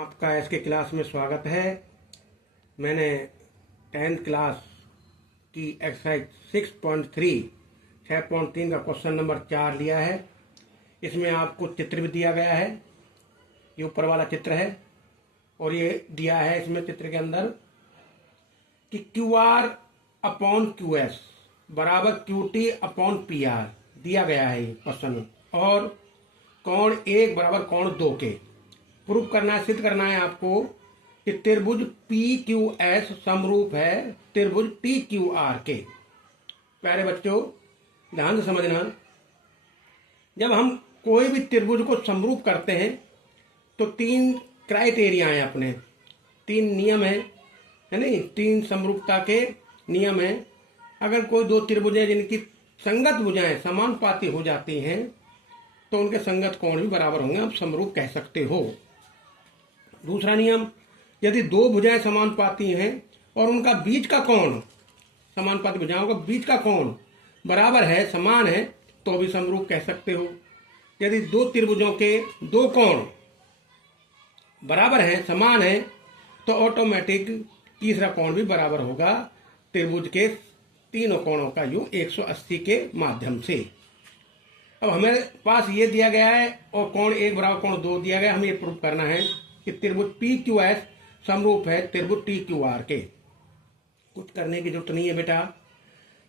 आपका एस के क्लास में स्वागत है। मैंने 10th क्लास की एक्सरसाइज 6.3 का क्वेश्चन नंबर 4 लिया है। इसमें आपको चित्र भी दिया गया है। ये ऊपर वाला चित्र है और ये दिया है इसमें चित्र के अंदर कि Q R upon Q S बराबर Q T upon P R दिया गया है ये क्वेश्चन में। और कोण 1 बराबर कोण 2 के प्रूफ करना है, सिद्ध करना है आपको कि त्रिभुज पी क्यू एस समरूप है त्रिभुज टी क्यू आर के। प्यारे बच्चों ध्यान से समझना, जब हम कोई भी त्रिभुज को समरूप करते हैं तो 3 क्राइटेरिया हैं, अपने 3 नियम है नहीं, 3 समरूपता के नियम है। अगर कोई 2 त्रिभुज है जिनकी संगत भुजाएं समानुपाती हो जाती हैं तो उनके संगत कोण भी बराबर होंगे, आप समरूप कह सकते हो। दूसरा नियम, यदि 2 भुजाएं समानुपाती हैं और उनका बीच का कोण, समानुपाती भुजाओं का बीच का कोण बराबर है, समान है, तो भी समरूप कह सकते हो। यदि 2 त्रिभुजों के 2 कोण बराबर है, समान है, तो ऑटोमेटिक तीसरा कोण भी बराबर होगा त्रिभुज के तीनों कोणों का योग 180 के माध्यम से। अब हमारे पास ये दिया गया है और कोण 1 बराबर कोण 2 दिया गया। हमें ये प्रूव करना है कि त्रिभुज पी क्यू एस समरूप है त्रिभुज टी क्यू आर के। कुछ करने की जरूरत नहीं है बेटा।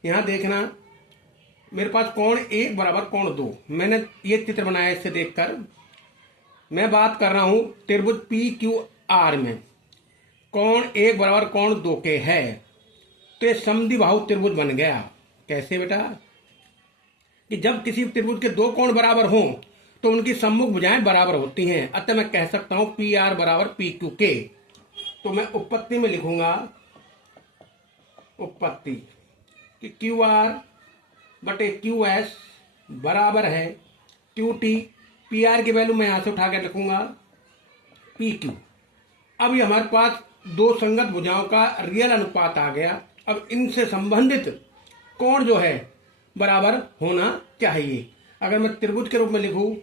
यहां देखना, मेरे पास कोण 1 बराबर कोण 2, मैंने ये चित्र बनाया। इससे देखकर मैं बात कर रहा हूं त्रिभुज पी क्यू आर में कोण 1 बराबर कोण 2 के है, तो ये समद्विबाहु त्रिभुज बन गया। कैसे बेटा? कि जब किसी त्रिभुज के 2 कोण बराबर हों तो उनकी सम्मुख भुजाएं बराबर होती हैं। अतः मैं कह सकता हूं पी आर बराबर पी क्यू के। तो मैं उत्पत्ति में लिखूंगा उत्पत्ति कि क्यू आर बटे क्यू एस बराबर है क्यू टी। पी आर की वैल्यू मैं यहां से उठा कर लिखूंगा पी क्यू। अब ये हमारे पास 2 संगत भुजाओं का रियल अनुपात आ गया। अब इनसे संबंधित कोण जो है बराबर होना चाहिए। अगर मैं त्रिभुज के रूप में लिखूं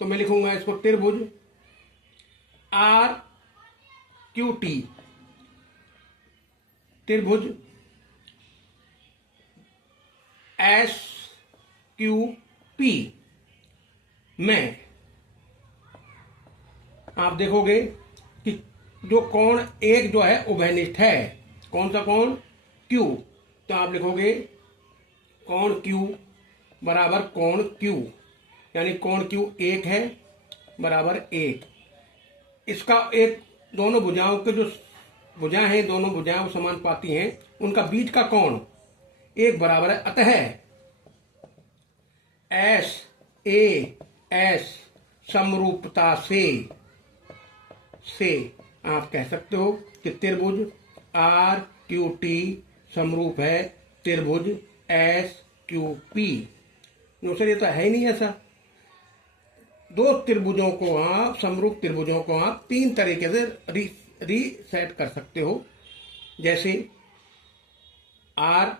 तो मैं लिखूंगा इसको त्रिभुज आर क्यू टी, त्रिभुज एस क्यू पी में आप देखोगे कि जो कोण 1 जो है उभयनिष्ठ है। कौन सा कोण? क्यू। तो आप लिखोगे कोण क्यू बराबर कोण क्यू, यानी कोण क्यू 1 है बराबर 1। इसका एक दोनों भुजाओं के जो भुजाएं हैं, दोनों भुजाएं समानुपाती हैं, उनका बीच का कोण 1 बराबर है। अतः एस ए एस समरूपता से आप कह सकते हो कि त्रिभुज आर क्यू टी समरूप है त्रिभुज एस क्यू पी। सर ये तो है ही नहीं ऐसा। 2 त्रिभुजों को आप, समरूप त्रिभुजों को आप 3 तरीके से रीसेट कर सकते हो। जैसे आर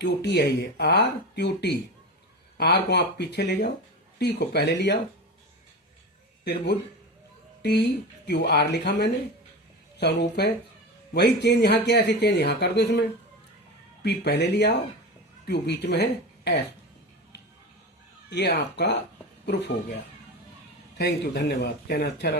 क्यू टी है, ये आर क्यू टी, आर को आप पीछे ले जाओ, टी को पहले ले आओ। त्रिभुज टी क्यू आर लिखा मैंने, समरूप है। वही चेंज यहां किया, ऐसे चेंज यहां कर दो। इसमें पी पहले ले आओ, क्यू बीच में है, एस। ये आपका प्रूफ हो गया। थैंक यू, धन्यवाद। चैनल अच्छा